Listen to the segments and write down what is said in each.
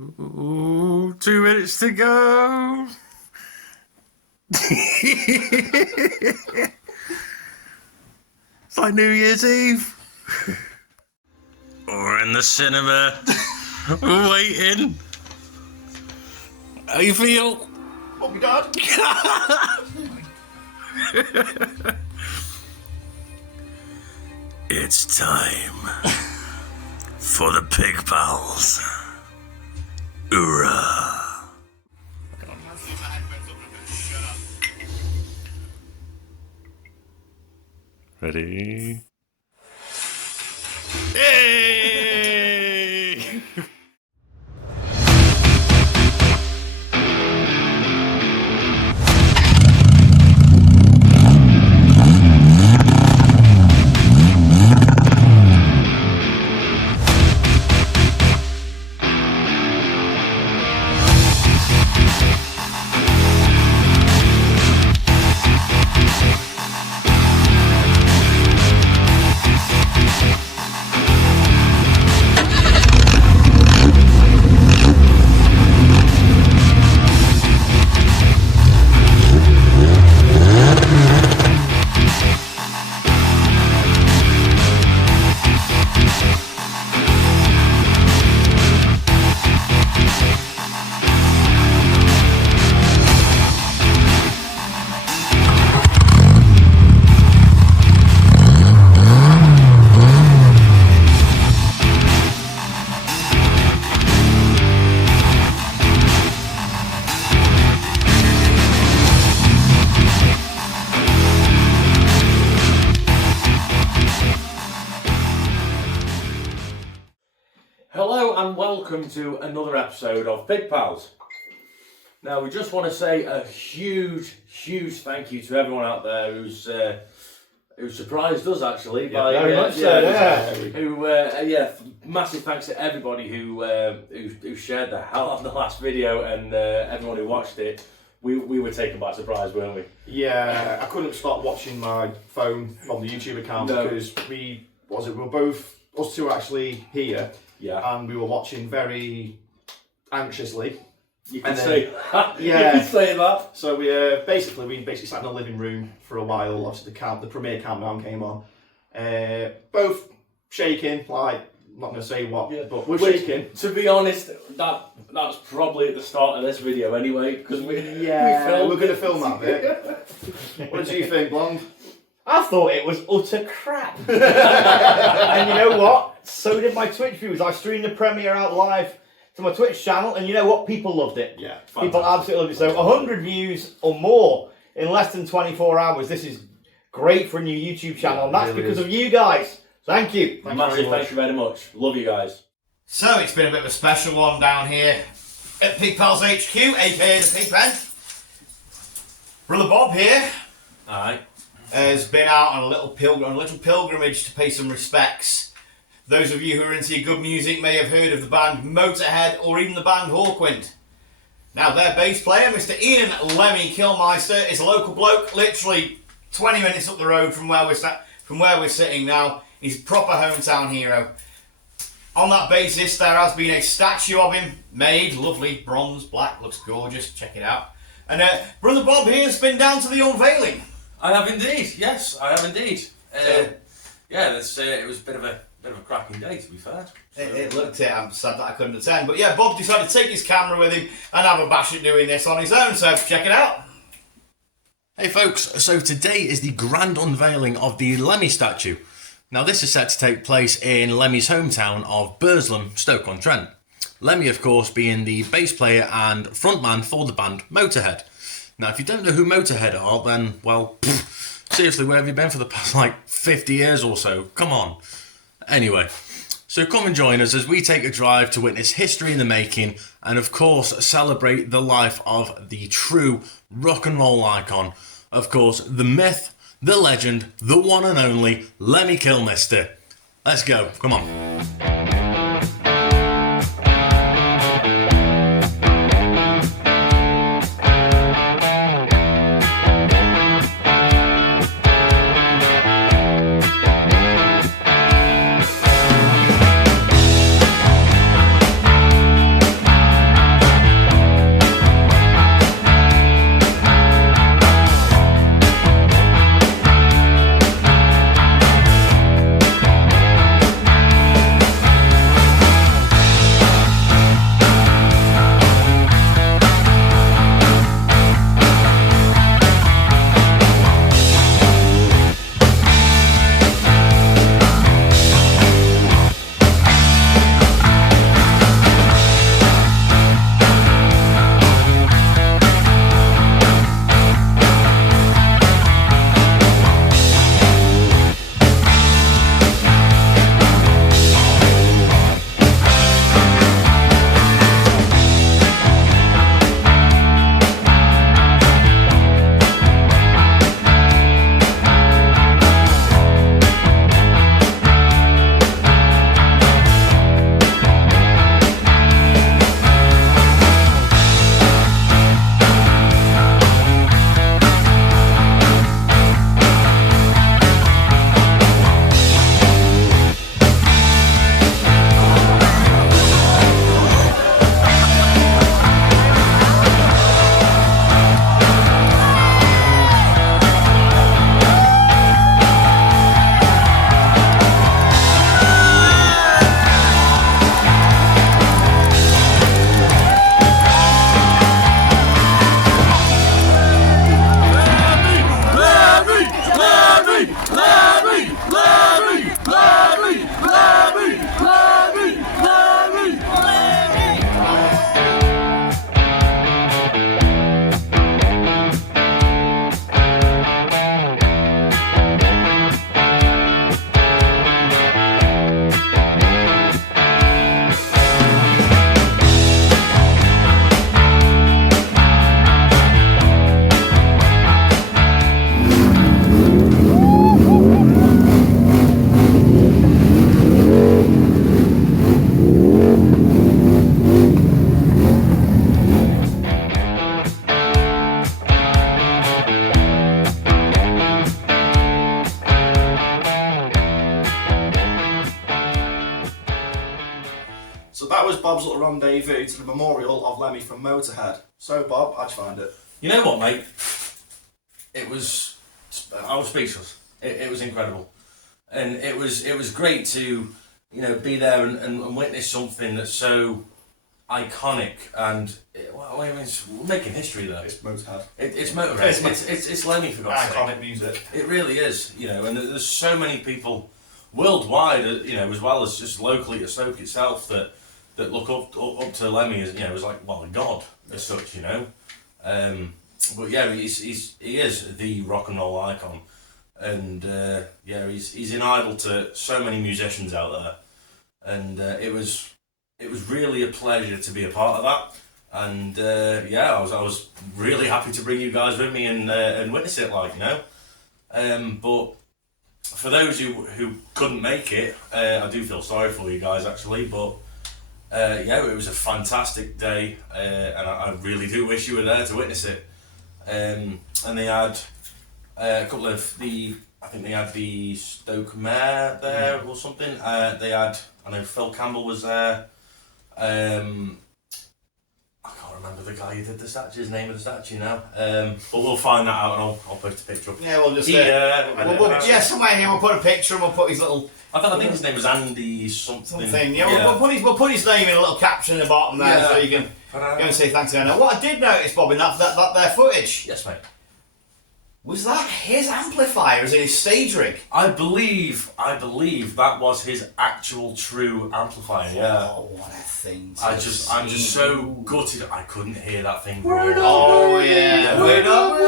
Ooh, 2 minutes to go. It's like New Year's Eve. We're in the cinema, waiting. How you feel? Oh my God. It's time for the Pig Pals. Hoorah. Ready? Hey! Hello and welcome to another episode of Pig Pals. Now we just want to say a huge thank you to everyone out there who's surprised us actually by very much so, yeah. Massive thanks to everybody who shared the hell of the last video and everyone who watched it. We were taken by surprise, weren't we? Yeah, I couldn't stop watching my phone from the YouTube account because we were both, us two actually here. Yeah. And we were watching very anxiously. You can say yeah. You can say that. So we basically sat in the living room for a while. Obviously the premiere countdown came on. Both shaking, like not gonna say what, but we're shaking. To be honest, that's probably at the start of this video anyway, because we're gonna film that bit. What do you think, Blonde? I thought it was utter crap. And you know what? So did my Twitch viewers. I streamed the premiere out live to my Twitch channel, and you know what? People loved it. Yeah, people absolutely loved it. So 100 views or more in less than 24 hours. This is great for a new YouTube channel, and that's really because of you guys. Thank you. Massive thank you very much. Love you guys. So it's been a bit of a special one down here at Pig Pals HQ, aka the Pig Pen. Brother Bob here. Aye. Has been out on a little pilgrimage to pay some respects. Those of you who are into your good music may have heard of the band Motorhead or even the band Hawkwind. Now their bass player, Mr. Ian Lemmy Kilmeister, is a local bloke, literally 20 minutes up the road from where we're sitting now. He's a proper hometown hero. On that basis, there has been a statue of him made, lovely, bronze, black, looks gorgeous. Check it out. And Brother Bob here has been down to the unveiling. I have indeed. Yes, I have indeed. It was a bit of a cracking day, to be fair. It looked it. I'm sad that I couldn't attend, but yeah, Bob decided to take his camera with him and have a bash at doing this on his own. So check it out. Hey folks, so today is the grand unveiling of the Lemmy statue. Now this is set to take place in Lemmy's hometown of Burslem, Stoke-on-Trent. Lemmy, of course, being the bass player and frontman for the band Motorhead. Now, if you don't know who Motorhead are, then, well, seriously, where have you been for the past, 50 years or so? Come on. Anyway, so come and join us as we take a drive to witness history in the making and, of course, celebrate the life of the true rock and roll icon. Of course, the myth, the legend, the one and only Lemmy Kilmister. Let's go. Come on. was Bob's little rendezvous to the memorial of Lemmy from Motorhead. So, Bob, how'd you find it? You know what, mate? I was speechless. It was incredible, and it was great to, be there and witness something that's so iconic and it's making history though. It's Motorhead. It's Motorhead. It's Lemmy, for God's sake. Iconic music. It really is, and there's so many people worldwide, as well as just locally at Stoke itself, that look up to Lemmy as as like, well, a god as such, But yeah, he is the rock and roll icon, and he's an idol to so many musicians out there, and it was really a pleasure to be a part of that, and I was really happy to bring you guys with me and witness it, but for those who couldn't make it, I do feel sorry for you guys actually, but it was a fantastic day, and I really do wish you were there to witness it. And they had a couple of I think they had the Stoke Mayor there or something. They had, I know Phil Campbell was there. I can't remember the guy who did the statue, his name of the statue now. But we'll find that out and I'll post a picture up. Yeah, we'll just somewhere here we'll put a picture and we'll put his little. I think his name was Andy something. Yeah, we'll put his name in a little caption at the bottom there so you can go and say thanks to him. Now, what I did notice, Bob, in that their footage. Yes, mate. Was that his amplifier? Is it his stage rig? I believe that was his actual true amplifier. Yeah. Oh, what a thing! I'm just so gutted I couldn't hear that thing. Oh yeah, we're not.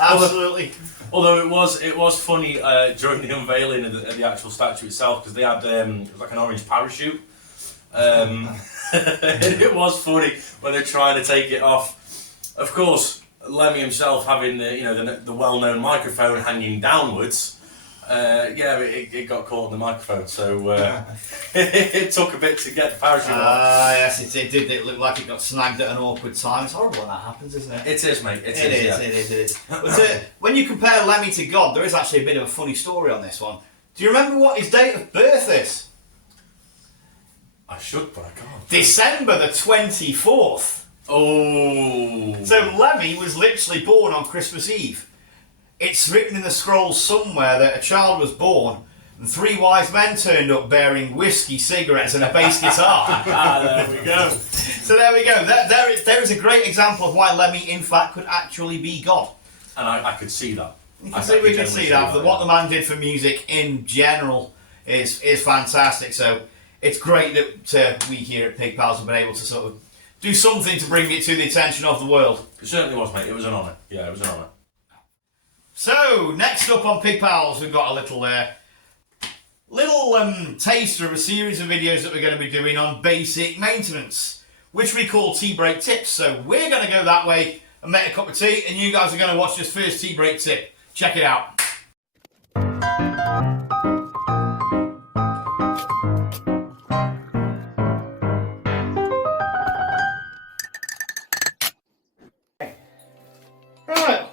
Absolutely. Although it was funny during the unveiling of the actual statue itself, because they had it was like an orange parachute. It was funny when they're trying to take it off. Of course, Lemmy himself having the well-known microphone hanging downwards. It got caught on the microphone, so it took a bit to get the parachute off. Yes, it did. It looked like it got snagged at an awkward time. It's horrible when that happens, isn't it? It is, mate. It is. But when you compare Lemmy to God, there is actually a bit of a funny story on this one. Do you remember what his date of birth is? I should, but I can't. December the 24th. Oh. So Lemmy was literally born on Christmas Eve. It's written in the scrolls somewhere that a child was born and 3 wise men turned up bearing whiskey, cigarettes and a bass guitar. There we go. So there we go. There is a great example of why Lemmy in fact could actually be God. And I could see that. We can see that. What the man did for music in general is fantastic. So it's great that we here at Pig Pals have been able to sort of do something to bring it to the attention of the world. It certainly was, mate. It was an honour. Yeah, it was an honour. So, next up on Pig Pals, we've got a little taster of a series of videos that we're going to be doing on basic maintenance, which we call tea break tips. So we're going to go that way and make a cup of tea, and you guys are going to watch this first tea break tip. Check it out.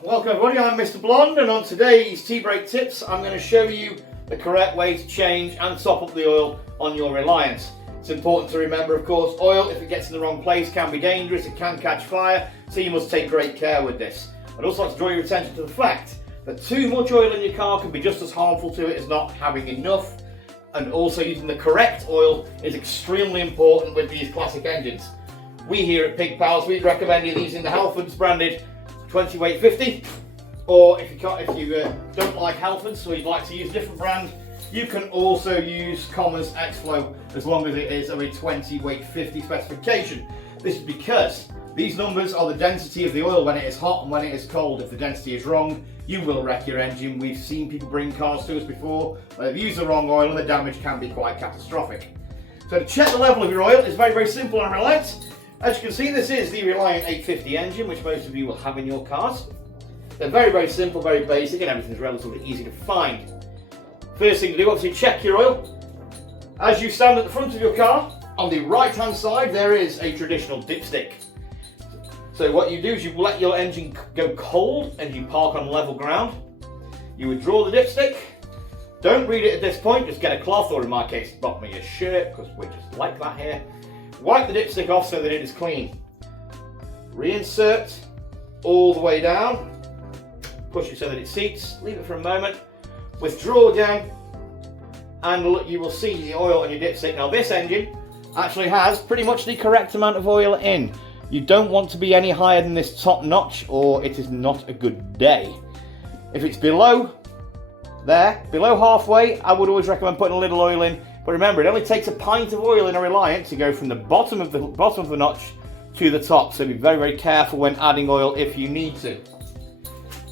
Welcome everybody, I'm Mr. Blonde, and on today's tea break tips I'm going to show you the correct way to change and top up the oil on your Reliance. It's important to remember, of course, oil, if it gets in the wrong place, can be dangerous, it can catch fire, so you must take great care with this. I'd also like to draw your attention to the fact that too much oil in your car can be just as harmful to it as not having enough, and also using the correct oil is extremely important with these classic engines. We here at Pig Pals, we recommend you using the Halfords branded 20 weight 50, or if you don't like Halfords, or you'd like to use a different brand, you can also use Commerce X-Flow as long as it is of a 20 weight 50 specification. This is because these numbers are the density of the oil when it is hot and when it is cold. If the density is wrong, you will wreck your engine. We've seen people bring cars to us before where they've used the wrong oil and the damage can be quite catastrophic. So to check the level of your oil is very, very simple and Reliant. As you can see, this is the Reliant 850 engine, which most of you will have in your cars. They're very, very simple, very basic, and everything's relatively easy to find. First thing to do, obviously check your oil. As you stand at the front of your car, on the right-hand side, there is a traditional dipstick. So what you do is you let your engine go cold and you park on level ground. You withdraw the dipstick. Don't read it at this point, just get a cloth, or in my case, the bottom of your shirt, because we're just like that here. Wipe the dipstick off so that it is clean. Reinsert all the way down. Push it so that it seats. Leave it for a moment. Withdraw again. And look, you will see the oil on your dipstick. Now this engine actually has pretty much the correct amount of oil in. You don't want to be any higher than this top notch or it is not a good day. If it's below there, below halfway, I would always recommend putting a little oil in. But remember, it only takes a pint of oil in a Reliant to go from the bottom of the notch to the top. So be very, very careful when adding oil if you need to.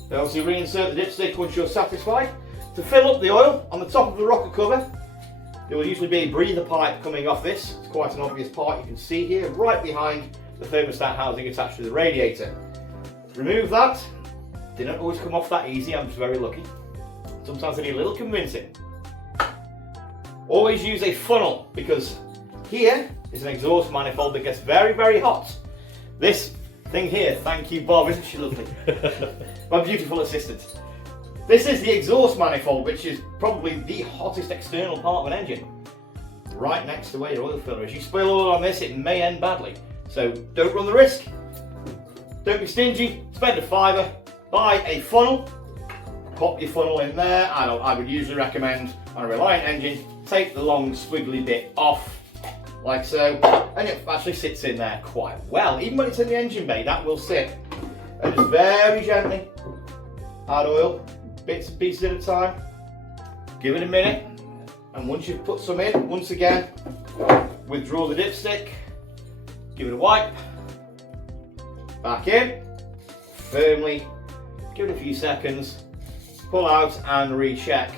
Then obviously reinsert the dipstick once you're satisfied. To fill up the oil on the top of the rocker cover, there will usually be a breather pipe coming off this. It's quite an obvious part you can see here, right behind the thermostat housing attached to the radiator. Remove that. They don't always come off that easy, I'm just very lucky. Sometimes they need a little convincing. Always use a funnel because here is an exhaust manifold that gets very, very hot. This thing here, thank you Bob, isn't she lovely? My beautiful assistant. This is the exhaust manifold, which is probably the hottest external part of an engine. Right next to where your oil filler is. You spill oil on this, it may end badly. So don't run the risk. Don't be stingy, spend a fiver, buy a funnel, pop your funnel in there. I would usually recommend on a Reliant engine, take the long squiggly bit off, like so, and it actually sits in there quite well. Even when it's in the engine bay, that will sit. And just very gently add oil, bits and pieces at a time. Give it a minute, and once you've put some in, once again, withdraw the dipstick, give it a wipe, back in, firmly, give it a few seconds, pull out and recheck.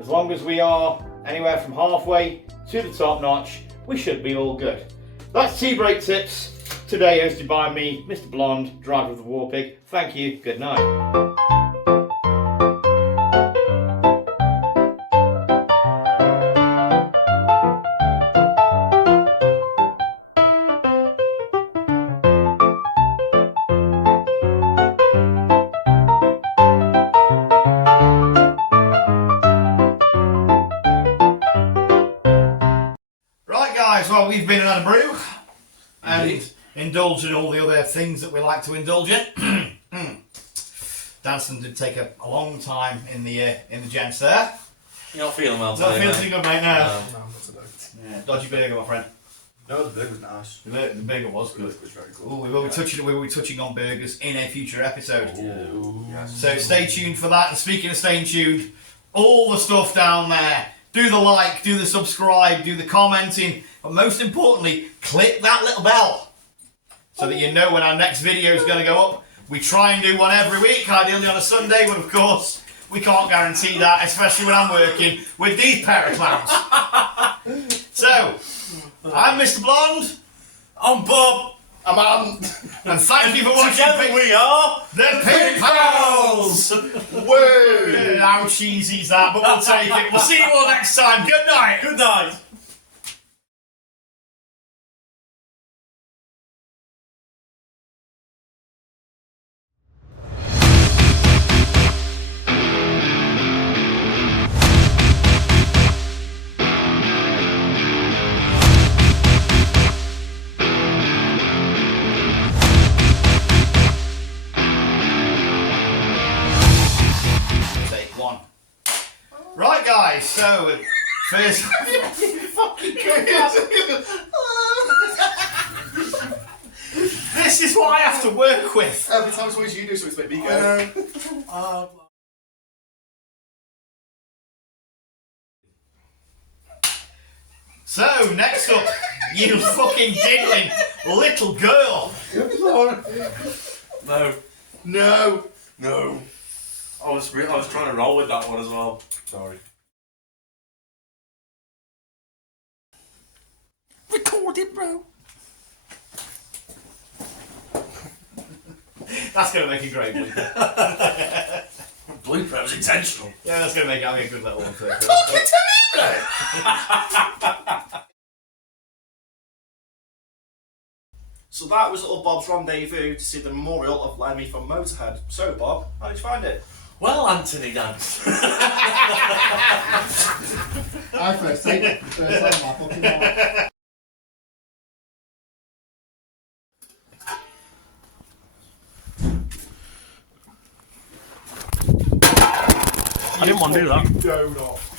As long as we are anywhere from halfway to the top notch, we should be all good. That's Tea Break Tips, today hosted by me, Mr. Blonde, driver of the Warpig. Thank you, good night. Well, we've been and had a brew and indulged in all the other things that we like to indulge in. Dancing did take a long time in the gents there. You're not feeling well today, Not feeling too good, mate, no. No, not today. Yeah, dodgy burger, my friend. No, the burger was nice. The burger was good. It was very good. Ooh, we will be touching on burgers in a future episode. Ooh, yes. So stay tuned for that. And speaking of staying tuned, all the stuff down there. Do the like, do the subscribe, do the commenting, but most importantly, click that little bell so that you know when our next video is going to go up. We try and do one every week, ideally on a Sunday, but of course, we can't guarantee that, especially when I'm working with these pair of clowns. So, I'm Mr. Blonde. I'm Bob. I'm on. And thank you for watching. Together we are The Pig Pals! Woo! How cheesy is that? But we'll take it. We'll see you all next time. Good night. Good night. Take one. Right, guys. So, first. Fucking This is what I have to work with. Every time something you do something, make me go. So, next up, you fucking diddling little girl. No. No. No. I was trying to roll with that one as well. Sorry. Recorded, bro. That's going to make a great blooper. Blooper was intentional. Yeah, that's going to make it a good little one. For So that was little Bob's rendezvous to see the memorial of Lemmy from Motorhead. So Bob, how did you find it? Well, Anthony Dance. I first take it. First time, I fucking know. I didn't want to do that. Donut.